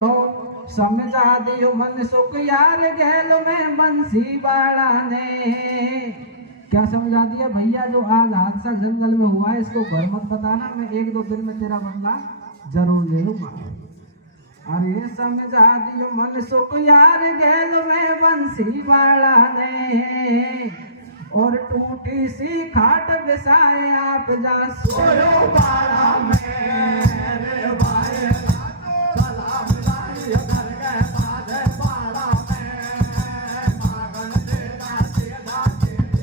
तो समझा दियो मन सुख यार गैल में बंसी बाड़ा ने। क्या समझा दिया भैया? जो आज हादसा जंगल में हुआ है इसको घर मत बताना, मैं एक दो दिन में तेरा बदला जरूर ले लूंगा। अरे समझा दियो मन सुख यार गैल में बंसी बाड़ा ने, और टूटी सी खाट बिसाए आप जा सोयो बाड़ा में। रे भाई सलाम लाई घर के बाद बाड़ा में, मागन तेरा सीधा तेरी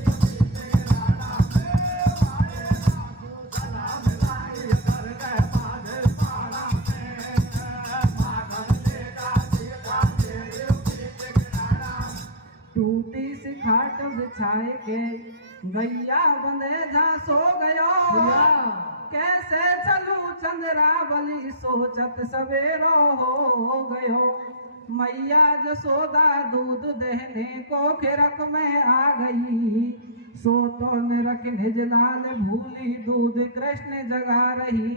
राणा में। भाई सलाम लाई घर के बाद बाड़ा में, मागन तेरा सीधा तेरी राणा। टूटी सी खाट बिछाए के गैया बंधे जा सो गयो, कैसे चलूं चंद्रावली सोचत सवेरो हो गयो। मैया जसोदा दूध देने को खिरक में आ गई, सो तो निरख निज लाल भूली दूध कृष्ण जगा रही।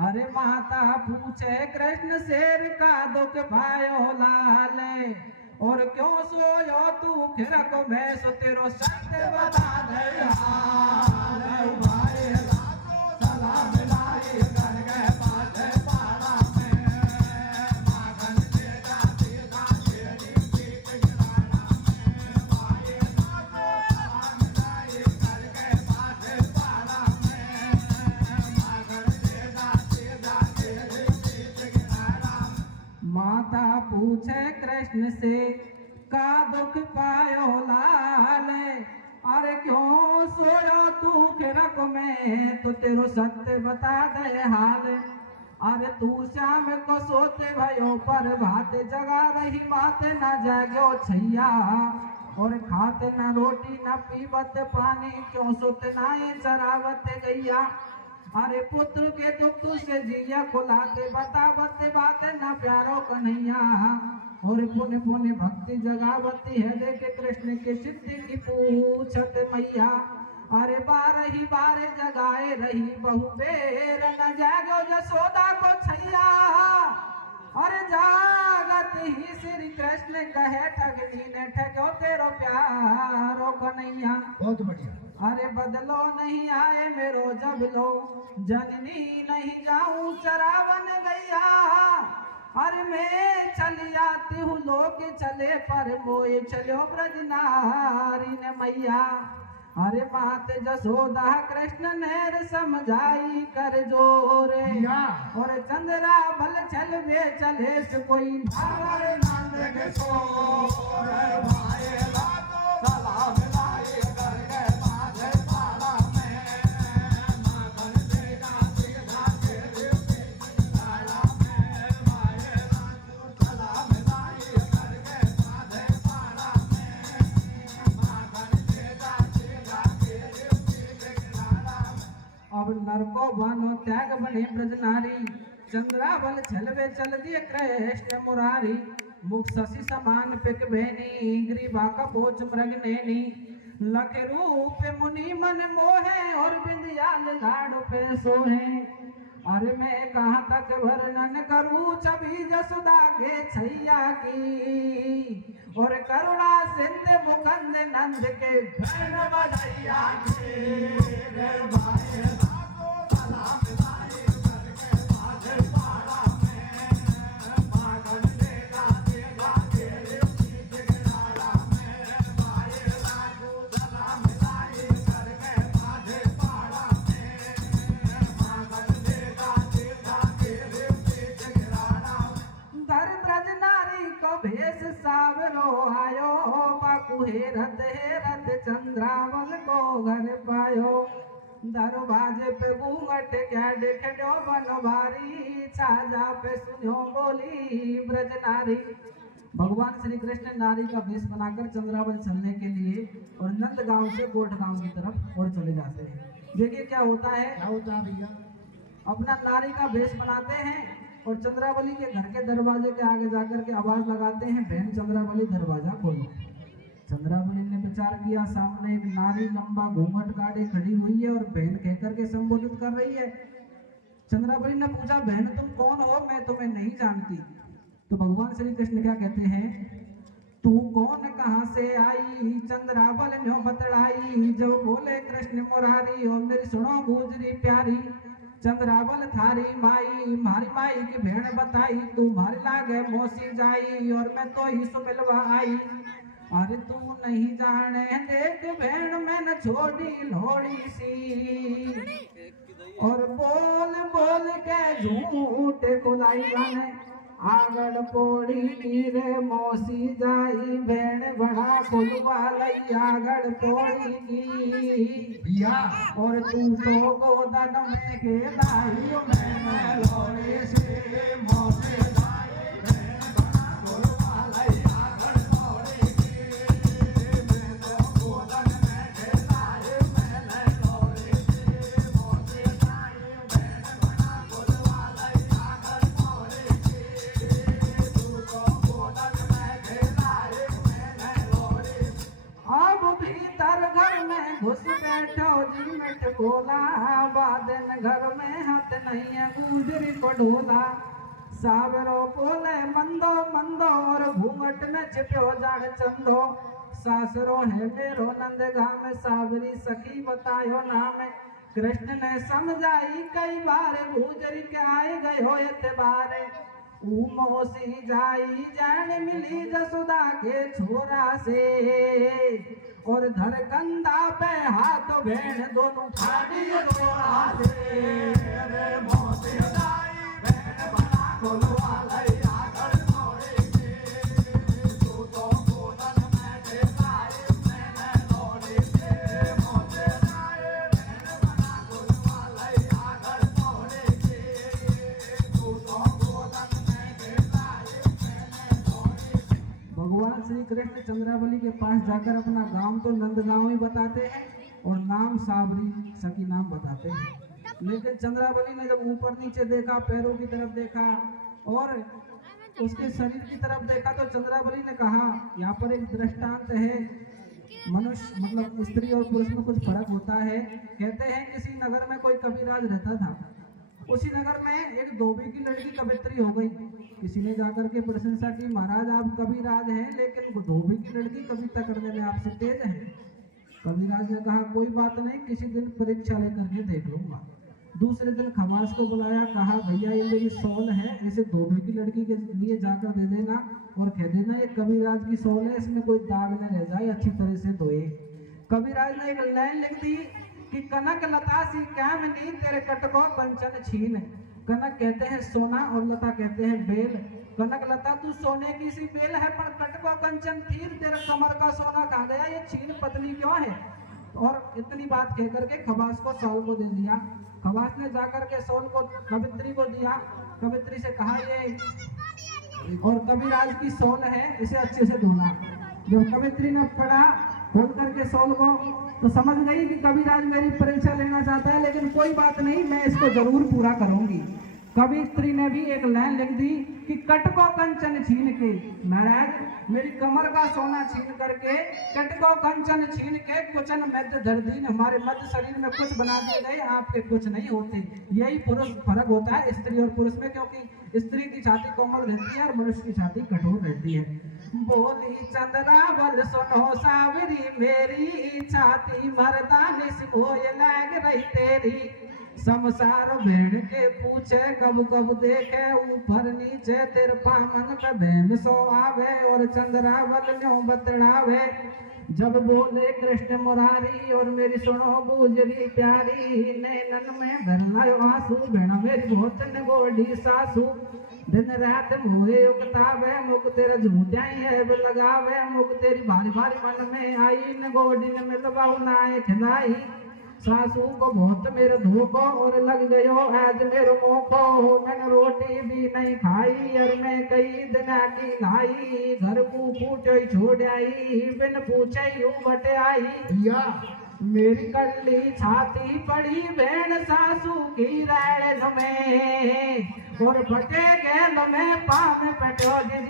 अरे माता पूछे कृष्ण शेर का दुख पायो लाल, और क्यों सोयो तू खिरक में सो तेरो सत्य बता दे हाल। भाई सलाम लाई घर के बाद बाड़ा में, मागन तेरा सीधा तेरी पीठ गिराना में। भाई सलाम लाई घर के बाद बाड़ा में, मागन तेरा सीधा तेरी पीठ गिराना। माता पूछे कृष्ण से का दुख पायो लाल, अरे क्यों सोयो तू खिरक में तो तेरो सत्य बता दे हाल। अरे तू श्याम को सोते भयो पर भात जगा रही माते न जागो छैया, और खाते न रोटी न पीबत पानी क्यों सोते नाए चरावत गैया। अरे पुत्र के दुख से जिया खुलाते बतावते बातें न प्यारो कन्हैया, और पुण्य पुण्य भक्ति जगावती है देखे कृष्ण के सिद्धि की पूछत मैया। अरे बारही बारे जगाए रही बहु बेर न जागो जसोदा को छैया, अरे जागत ही श्री कृष्ण कहे ठगनी ने ठगो तेरो प्यारो कन्हैया। बहुत बढ़िया। अरे बदलो नहीं आए मेरो जब लो, जननी नहीं जाऊं चरावन गैया। अरे मैं चली आती हूँ लोग चले पर मोए चलो ब्रज नारी ने मैया। अरे मात जसोदा कृष्ण नेर समझाई कर जोरे, और चंद्रा बल चल वे चले से कोई भावर नंद के सोर। भाई सलाम लाई घर के बाद बाड़ा में, मागन तेरा सीधा तेरे पीठ गिराना में। भाई सलाम लाई घर के बाद बाड़ा में, मागन तेरा सीधा तेरे पीठ गिराना। अब नरको बानो त्याग बने ब्रज नारी, चंद्रावल छलवे चल दिए कृष्ण मुरारी। मुख शशि समान पिक बहनी ग्रीवा का बोझ मृग नैनी, लख रूप मुनि मन मोहे और बिंदियाल लाड़ पे सोहे। अरे मैं कहाँ तक वर्णन करूं छवि जसोदा के छैया की, और करुणा सिंध मुकंद नंद के धन बधैया की। रे भाई सलाम लाई घर के बाद बाड़ा में, मागन तेरा सीधा तेरे पीठ गिराना में। भाई सलाम लाई घर के बाद बाड़ा में, मागन तेरा सीधा तेरे पीठ गिराना। दर ब्रज नारी को भेष सावरो आयो, बाकू हेरत चंद्रावल को घर पायो। दरवाजे पे घूंघट क्या देखो बनवारी, छाजा पे सुनो बोली ब्रज नारी। भगवान श्री कृष्ण नारी का वेश बनाकर चंद्रावल चलने के लिए और नंद गांव से कोट गांव की तरफ और चले जाते हैं। देखिए क्या होता है, क्या होता है भैया? अपना नारी का वेश बनाते हैं और चंद्रावली के घर के दरवाजे के आगे जाकर के आवाज लगाते हैं, बहन चंद्रावली दरवाजा खोलो। चंद्रावली ने विचार किया, सामने एक नारी लंबा घूंघट काटे खड़ी हुई है और बहन कहकर के संबोधित कर रही है। चंद्रावली ने पूछा, बहन तुम कौन हो? मैं तुम्हें नहीं जानती। तो भगवान श्री कृष्ण क्या कहते हैं, तू कौन कहाँ से आई, चंद्रावल न्यो बतड़ाई। जब बोले कृष्ण मुरारी और मेरी सुनो गुजरी प्यारी, चंद्रावल थारी माई मारी माई की भेड़ बताई, तू मारी लागे मौसी जाई और मैं तो ही सो मिलवा आई। अरे तू नहीं जाने देख भेड़ मैंने छोड़ी लोड़ी सी, और बोल बोल के झूठ खुलाई गाने आगड़ पोड़ी की रे मौसी जाई, भेड़ बड़ा खुलवा लई आगड़ पोड़ी की। और तू तो गोदन में के दाई मैं लोड़े से मौसी जाई, भेड़ बड़ा खुलवा लई आगड़ पोड़ी की। मैं तो गोदन में के दाई मैं लोड़े से मौसी जाई, भेड़ बड़ा खुलवा लई आगड़ पोड़ी की। अब भीतर घर में घुस बैठो जी मिट बोला, बादन घर में हाथ नहीं है गुजरी पढ़ोला। सावरो बोले मंदो मंदो और घूंघट में छिपो जान चंदो, सासरो है मेरो नंदगा में सावरी सखी बतायो नाम। कृष्ण ने समझाई कई बार गुजरी के आए गए हो एतबार, मौसी जाई जान मिली जसुदा के छोरा से, और धर कंधा पे हाथ भेड़ दोनों फाड़ी डोरा से। रे मौसी जाई भेड़ बड़ा खुलवा लई आगड़ पोड़ी की। तू तो गोदन में के दाई मैंने लोड़ी से, मौसी जाई भेड़ बड़ा खुलवा लई आगड़ पोड़ी की। तू तो गोदन भगवान श्री कृष्ण चंद्रावली के पास जाकर अपना गांव तो नंदगांव ही बताते हैं और नाम साबरी सखी नाम बताते हैं। लेकिन चंद्रावली ने जब ऊपर नीचे देखा, पैरों की तरफ देखा और उसके शरीर की तरफ देखा, तो चंद्रावली ने कहा यहाँ पर एक दृष्टांत है, मनुष्य मतलब स्त्री और पुरुष में कुछ फर्क होता है। कहते हैं किसी नगर में कोई कबीराज रहता था, उसी नगर में एक धोबी की लड़की कवित्री हो गई। किसी ने जाकर के प्रशंसा की, महाराज आप कविराज हैं लेकिन धोबी की लड़की कविता करने में आपसे तेज है। कविराज ने कहा कोई बात नहीं, किसी दिन परीक्षा लेकर के देख लूंगा। दूसरे दिन खमास को बुलाया, कहा भैया ये मेरी सौल है, इसे धोबी की लड़की के लिए जाकर दे देना और कह देना ये कविराज की सौल है, इसमें कोई दाग न रह जाए, अच्छी तरह से धोए। कविराज ने एक लाइन लिख दी कि कनक लता सी कैमनी तेरे कटको कंचन छीन। कनक कहते हैं सोना और लता कहते हैं बेल। कनक लता तू सोने की सी बेल है, पर कटको कंचन थीर तेरा कमर का सोना कहाँ गया, ये छीन पतली क्यों है। और इतनी बात कह करके खबास को सौल को दे दिया। खबास ने जाकर के सौल को कवित्री को दिया। कवित्री से कहा ये और कविराज की सौल है, इसे अच्छे से धोना। जब कवित्री ने पढ़ा खोल करके सौल को, तो समझ गई कि कविराज मेरी परीक्षा लेना चाहता है, लेकिन कोई बात नहीं, मैं इसको जरूर पूरा करूंगी। कवित्री ने भी एक लाइन लिख दी कि कटको कंचन छीन के, महाराज मेरी कमर का सोना छीन करके, कटको कंचन छीन के कुचन मध्य धरदीन, हमारे मध्य शरीर में कुछ बना दिए गए, आपके कुछ नहीं होते। यही पुरुष फर्क होता है स्त्री और पुरुष में, क्योंकि स्त्री की छाती कोमल रहती है और मनुष्य की छाती कठोर रहती है। बोली चंद्रावल सुनो सावरी, मेरी छाती मर्दानी से मोय लग रही तेरी। संसार भेड़ के पूछे कब कब देखे, ऊपर नीचे तेरे पामन का भेम सो आवे, और चंद्रावल न्यों बतड़ावे। जब बोले कृष्ण मुरारी और मेरी सुनो गुजरी प्यारी, नैनन में भरलायो आंसू, भेड़ मेरी बहुत गोडी सासू। दिन रात मोहे उकतावे, मुख तेरे झूठ्याई है लगावे, मुख तेरी भारी भारी मन में आई, न गोडी न मिलवाऊ नाए खिलाई। सासू को बहुत मेरे धोखो और लग गयो आज मेरो मोखो, मैंने रोटी भी नहीं खाई और मैं कई दिन की लाई। घर को फूटे छोड़ आई, बिन पूछे यूं बट आई। मेरी कल्ली छाती पड़ी भेड़ सासू की रैल में, और फटे गेल में पाम पटो जी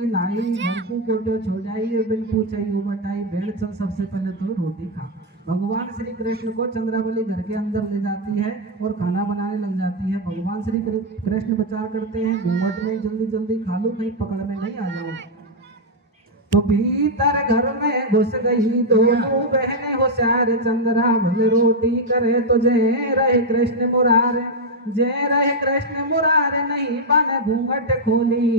की नाई घर को कोटो छो जाइए बिन पूछाई उबटाई भेड़ चल सबसे पहले तो रोटी खा। भगवान श्री कृष्ण को चंद्रावली घर के अंदर ले जाती है और खाना बनाने लग जाती है। भगवान श्री कृष्ण विचार करते हैं घूंघट में जल्दी जल्दी खा लूं कहीं पकड़ में नहीं आ जाऊं। तो भीतर घर में घुस गई दोनों बहनें होशियार चंद्रावली रोटी करे तो जय रहे कृष्ण मुरारे जय रहे कृष्ण मुरारे नहीं बन घूंघट खोली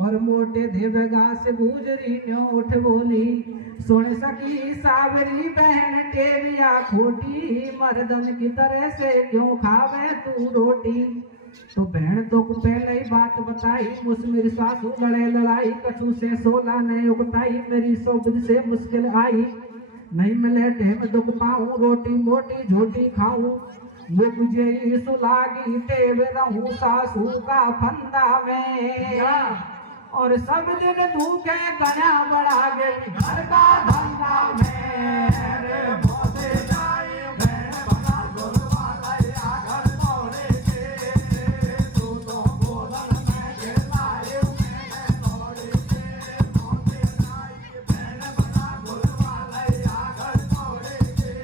और मोटे देवगा से गुजरी न्यो उठ बोली सुन सकी सावरी बहन टेविया खोटी मर्दन की तरह से क्यों खावे तू रोटी। तो बहन तो को पहले ही बात बताई मुझ मेरी सासू लड़े लड़ाई कछु से 16 ने उगताई मेरी सोबद से मुश्किल आई नहीं मिले टेम दुख पाऊं रोटी मोटी झोटी खाऊं मुझे सुलागी टेव रहूं सासू का फंदा में और सब दिन धूखे गया बड़ा गे घर का धंधा में रे भोले जाए बहन बना गुरवाला या घर तोड़े के तू तो बोलन में खेलाए मैंने तोड़े के भोले जाए बहन बना गुरवाला या घर तोड़े के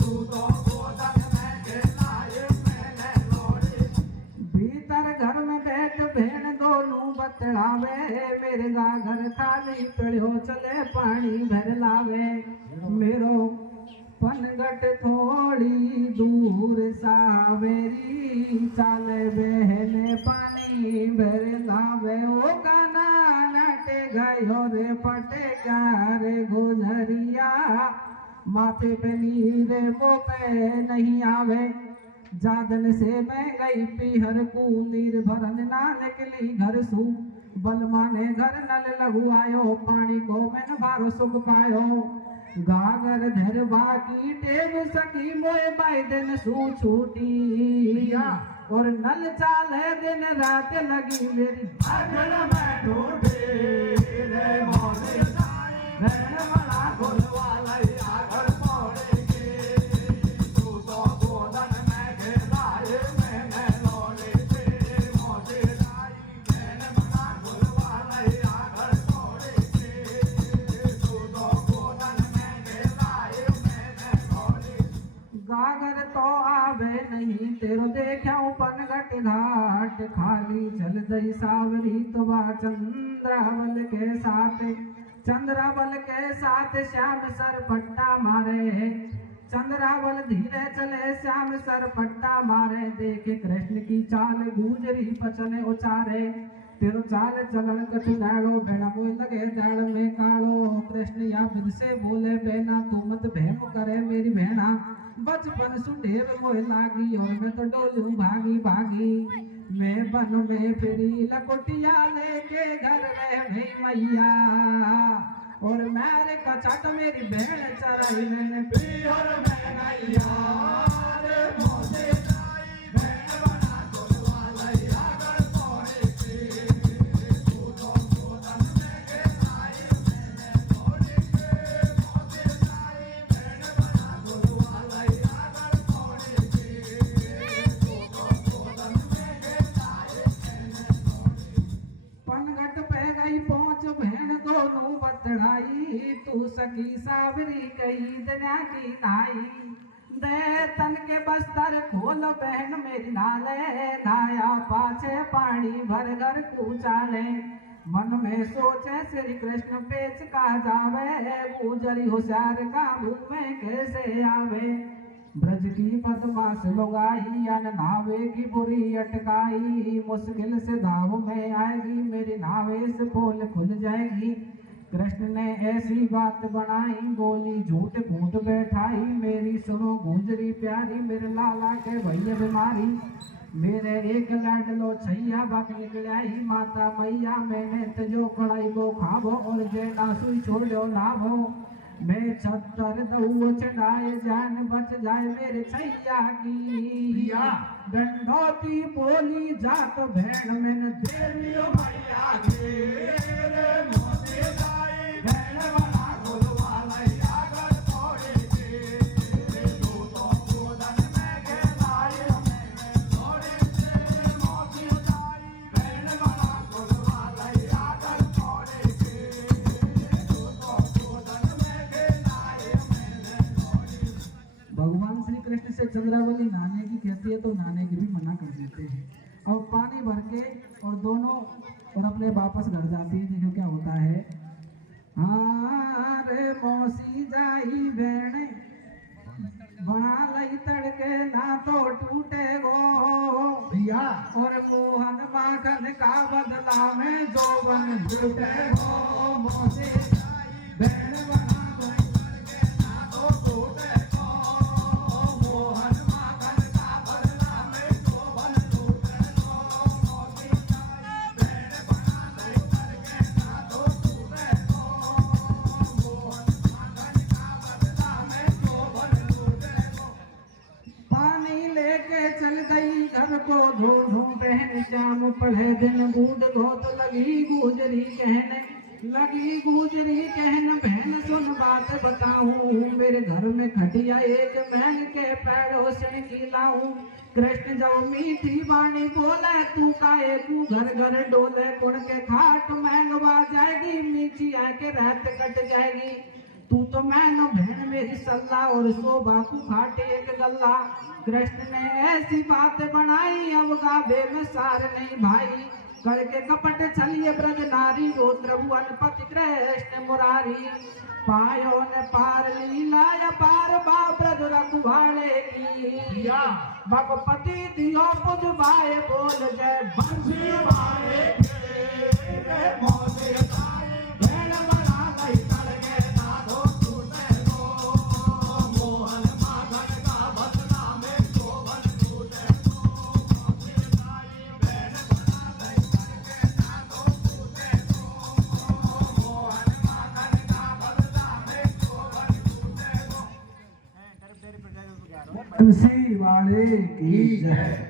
तू तो बोलन में खेलाए मैंने तोड़े। भीतर घर में बैठ बहन दोनों बतलावे मेरे घर खाली पड़ो चले पानी भर लावे मेरो पनगट थोड़ी दूर सावेरी चाले बहने पानी भर लावे ओ काना नटे गयो रे पटेगा रे गुजरिया माथे पे नीरे वो पे नहीं आवे जादन से मैं गई पीहर को नीर भरन ना निकली घर सू बलमा ने घर नल लगू आयो पानी को मैंने बारो सुख पायो गागर धर बाकी टेब सकी मोए बाई दिन सू छूटी और नल चाले दिन रात लगी मेरी घर में ढूंढे रे मोरे रहन वाला गोलवाला या घर तोड़े के तू तो गोदन में घेराए मैंने लोड़े के मोटे राई रहन वाला गोलवाला या घर तोड़े के तू तो गोदन में घेराए मैंने लोड़े। गागर तो आवे नहीं तेरो देखा पनगट घाट खाली चल दई सावरी तो बा चंद्रावल के साथ श्याम सर पट्टा मारे चंद्रावल धीरे चले श्याम सर पट्टा मारे देखे कृष्ण की चाल गुजरी पचने उचारे तेरो चाल चलन कछु नाड़ो बेड़ा मोय लगे जाड़ में कालो कृष्ण या विद से बोले बेना तू मत भेम करे मेरी भेना बचपन सुटेव मोय लागी और मैं तो डोलूं भागी भागी मैं बन में फिरी लकोटिया लेके घर रह मैया और मेरे कछट मेरी भेड़ चराई मैंने पी और मैं गैया रे मोसे जाई भेड़ बना गोलवाला या घर तोड़े के तू तो गोदन में घेराए मैंने तोड़े के मोसे जाई भेड़ बना गोलवाला या घर तोड़े के तू तो गोदन में घेराए मैंने तोड़े। पनघट पे गई पहुंच भेड़ दोनों बतड़ाई तू सकी सावरी कही दया की नाई दे तन के बस्तर खोल बहन मेरी नाले नाया पाछे पानी भर घर कूचाले मन में सोचे श्री कृष्ण पेच का जावे गुजरी होशियार का मुंह में कैसे आवे ब्रज की बदमाश लोगाई अन नावे की बुरी अटकाई मुश्किल से दाव में आएगी मेरी नावे से पोल खुल जाएगी। कृष्ण ने ऐसी बात बनाई बोली झूठ फूट बैठाई मेरी सुनो गुजरी प्यारी मेरे लाला के भैया बीमारी मेरे एक लाडलो छैया बाक निकलाई माता मैया मैंने तजो कड़ाई वो खाबो और जेना सुई छोड़ो लाभो मैं 76 दऊ चढ़ाए जान बच जाए मेरे छैया की दंडोती बोली जात भेड़ मैंने देवियो मैया के रे मोते जाए भेड़ बना गोलवाला या घर तोड़े के तू तो गोदन में घेराए मैंने तोड़े के मोते जाए भेड़ बना गोलवाला या घर जैसे चंद्रावली नहाने की कहती है तो नहाने की भी मना कर देते हैं। और पानी भर के और दोनों और अपने वापस घर जाती है। देखो क्या होता है। हाँ रे मौसी जाई बहने बालई तड़के ना तो टूटे गो भैया और मोहन माखन का बदला में जोबन लूटे हो। मौसी बहन बना कोई करके ना तो टूटे को मोहन माखन का बदला में शोभन लूटे को मोती बहन बना कोई करके ना तो टूटे को मोहन माखन का बदला में शोभन लूटे को। पानी लेके चल गई घर को धो बहन शाम पढ़े दिन बूढ़ धोत लगी गुजरी कहन बहन सुन बात बताऊं। मेरे घर में खटिया एक महंग के पैरों से की लाऊं। कृष्ण जब मीठी वाणी बोले तू काहे तू घर घर डोले कुण के खाट महंगवा जाएगी मीठी आके रात कट जाएगी। तू तो मैनो बहन मेरी सल्ला और शोभा को खाटे एक गल्ला। कृष्ण ने ऐसी बात बनाई अब गाभे में सार नहीं भाई। करके कपट छलिए ब्रज नारी गोत्र भुवन पति कृष्ण मुरारी। पायो ने पार लीला या पार ब्रज रघुवाड़े की। भगपति दियो पुज भाई बोल जय बंसी वाले के मौसी ताई बहन बना गई करके ना तो टूटे को मोहन माखन का बदला में शोभन लूटे को मौसी ताई बहन बना गई करके ना तो टूटे को मोहन माखन का बदला में शोभन लूटे को। बंसी वाले की जय।